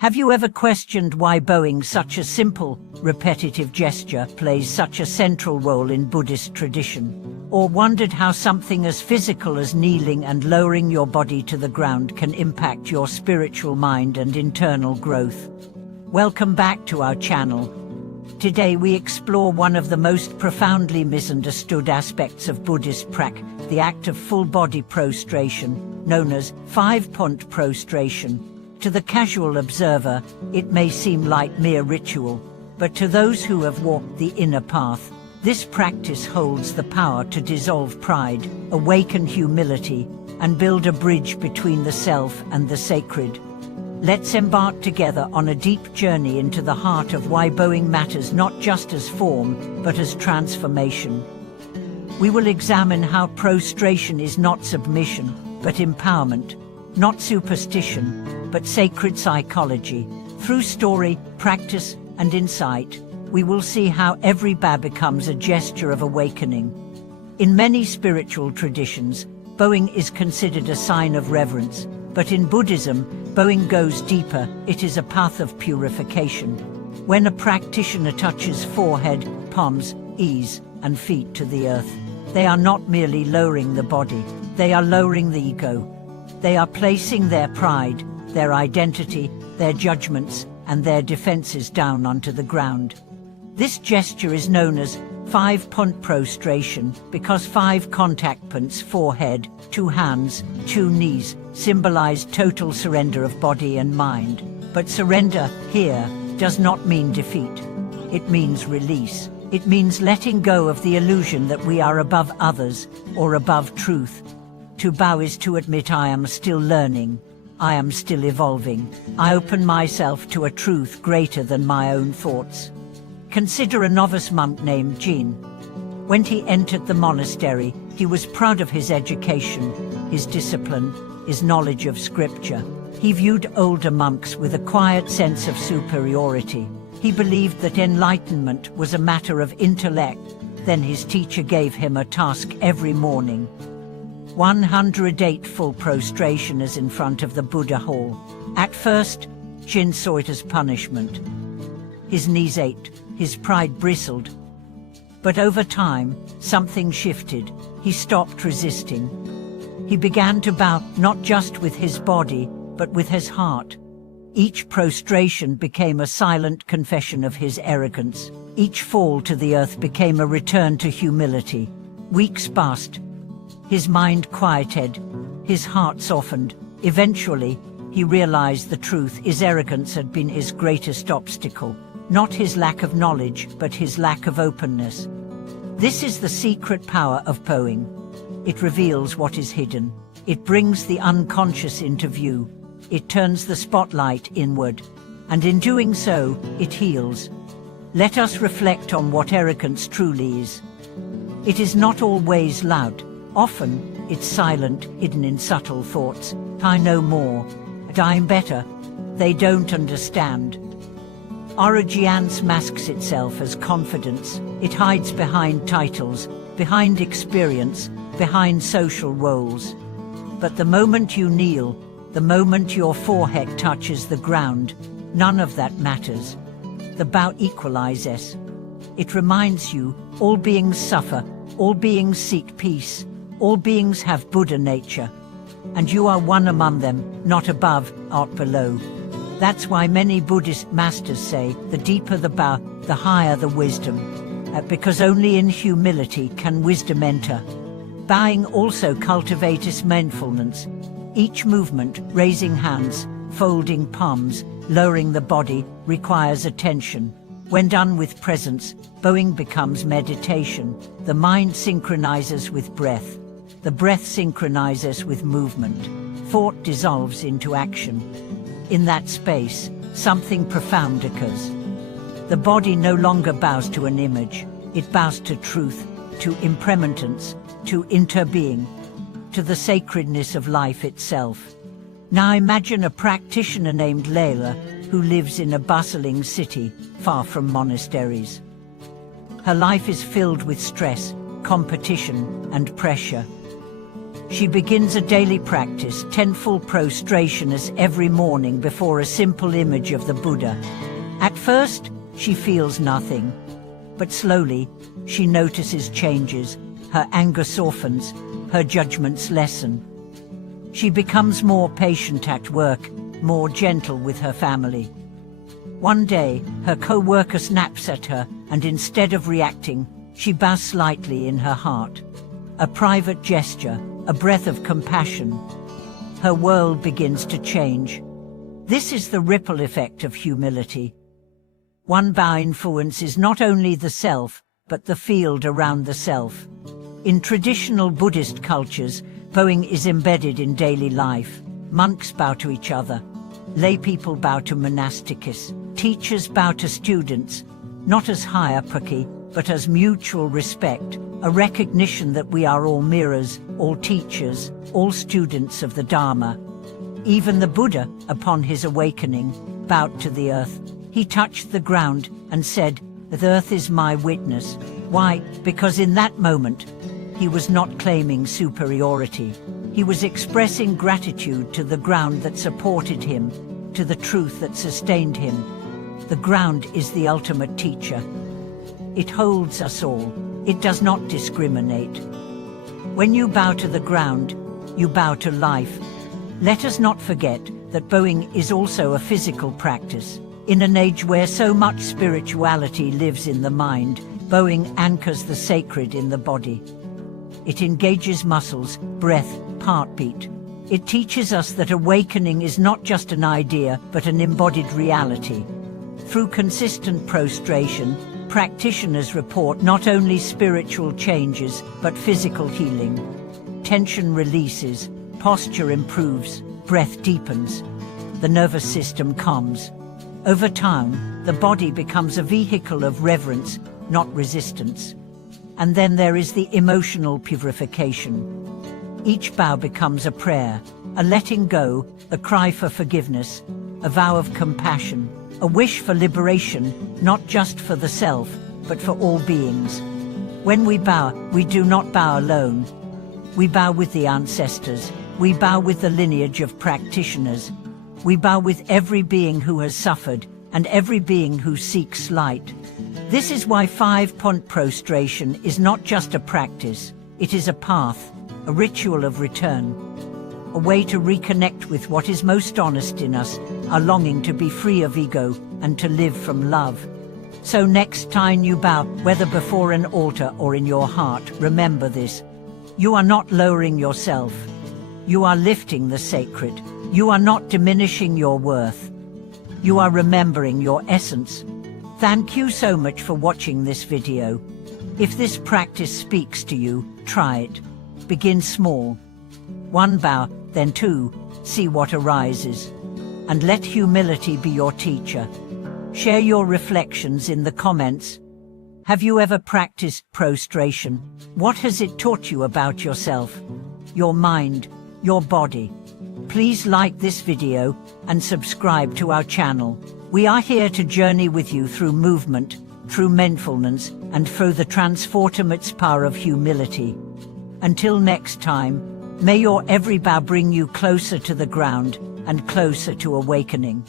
Have you ever questioned why bowing, such a simple, repetitive gesture, plays such a central role in Buddhist tradition? Or wondered how something as physical as kneeling and lowering your body to the ground can impact your spiritual mind and internal growth? Welcome back to our channel. Today we explore one of the most profoundly misunderstood aspects of Buddhist practice, the act of full-body prostration, known as five-point prostration. To the casual observer, it may seem like mere ritual, but to those who have walked the inner path, this practice holds the power to dissolve pride, awaken humility, and build a bridge between the self and the sacred. Let's embark together on a deep journey into the heart of why bowing matters not just as form, but as transformation. We will examine how prostration is not submission, but empowerment, not superstition, but sacred psychology. Through story, practice, and insight, we will see how every bow becomes a gesture of awakening. In many spiritual traditions, bowing is considered a sign of reverence, but in Buddhism, bowing goes deeper. It is a path of purification. When a practitioner touches forehead, palms, ears, and feet to the earth, they are not merely lowering the body, they are lowering the ego. They are placing their pride, their identity, their judgments, and their defenses down onto the ground. This gesture is known as five-point prostration because 5 contact points, forehead, 2 hands, 2 knees, symbolize total surrender of body and mind. But surrender, here, does not mean defeat. It means release. It means letting go of the illusion that we are above others or above truth. To bow is to admit I am still learning. I am still evolving. I open myself to a truth greater than my own thoughts. Consider a novice monk named Jin. When he entered the monastery, he was proud of his education, his discipline, his knowledge of scripture. He viewed older monks with a quiet sense of superiority. He believed that enlightenment was a matter of intellect. Then his teacher gave him a task every morning. 108 full prostrations in front of the Buddha hall. At first, Jin saw it as punishment. His knees ached, his pride bristled. But over time, something shifted. He stopped resisting. He began to bow not just with his body, but with his heart. Each prostration became a silent confession of his arrogance. Each fall to the earth became a return to humility. Weeks passed. His mind quieted, his heart softened. Eventually, he realized the truth. His arrogance had been his greatest obstacle. Not his lack of knowledge, but his lack of openness. This is the secret power of bowing. It reveals what is hidden. It brings the unconscious into view. It turns the spotlight inward. And in doing so, it heals. Let us reflect on what arrogance truly is. It is not always loud. Often, it's silent, hidden in subtle thoughts. I know more. I'm better. They don't understand. Arrogance masks itself as confidence. It hides behind titles, behind experience, behind social roles. But the moment you kneel, the moment your forehead touches the ground, none of that matters. The bow equalizes. It reminds you, all beings suffer, all beings seek peace. All beings have Buddha nature, and you are one among them, not above, not below. That's why many Buddhist masters say, the deeper the bow, the higher the wisdom, because only in humility can wisdom enter. Bowing also cultivates mindfulness. Each movement, raising hands, folding palms, lowering the body, requires attention. When done with presence, bowing becomes meditation. The mind synchronizes with breath. The breath synchronizes with movement. Thought dissolves into action. In that space, something profound occurs. The body no longer bows to an image. It bows to truth, to impermanence, to interbeing, to the sacredness of life itself. Now imagine a practitioner named Layla who lives in a bustling city, far from monasteries. Her life is filled with stress, competition, and pressure. She begins a daily practice, tenfold prostration as every morning before a simple image of the Buddha. At first, she feels nothing, but slowly, she notices changes. Her anger softens, her judgments lessen. She becomes more patient at work, more gentle with her family. One day, her co-worker snaps at her, and instead of reacting, she bows slightly in her heart. A private gesture, a breath of compassion. Her world begins to change. This is the ripple effect of humility. One bow influences not only the self, but the field around the self. In traditional Buddhist cultures, bowing is embedded in daily life. Monks bow to each other. Lay people bow to monastics. Teachers bow to students, not as hierarchy, but as mutual respect, a recognition that we are all mirrors, all teachers, all students of the Dharma. Even the Buddha, upon his awakening, bowed to the earth. He touched the ground and said, "The earth is my witness." Why? Because in that moment, he was not claiming superiority. He was expressing gratitude to the ground that supported him, to the truth that sustained him. The ground is the ultimate teacher. It holds us all. It does not discriminate. When you bow to the ground, you bow to life. Let us not forget that bowing is also a physical practice. In an age where so much spirituality lives in the mind, bowing anchors the sacred in the body. It engages muscles, breath, heartbeat. It teaches us that awakening is not just an idea, but an embodied reality. Through consistent prostration, practitioners report not only spiritual changes, but physical healing. Tension releases, posture improves, breath deepens, the nervous system calms. Over time, the body becomes a vehicle of reverence, not resistance. And then there is the emotional purification. Each bow becomes a prayer, a letting go, a cry for forgiveness, a vow of compassion, a wish for liberation, not just for the self, but for all beings. When we bow, we do not bow alone. We bow with the ancestors. We bow with the lineage of practitioners. We bow with every being who has suffered and every being who seeks light. This is why 5-point prostration is not just a practice, it is a path, a ritual of return, a way to reconnect with what is most honest in us, our longing to be free of ego and to live from love. So next time you bow, whether before an altar or in your heart, remember this. You are not lowering yourself. You are lifting the sacred. You are not diminishing your worth. You are remembering your essence. Thank you so much for watching this video. If this practice speaks to you, try it. Begin small. 1 bow, then 2, see what arises. And let humility be your teacher. Share your reflections in the comments. Have you ever practiced prostration? What has it taught you about yourself, your mind, your body? Please like this video and subscribe to our channel. We are here to journey with you through movement, through mindfulness, and through the transformative power of humility. Until next time, may your every bow bring you closer to the ground and closer to awakening.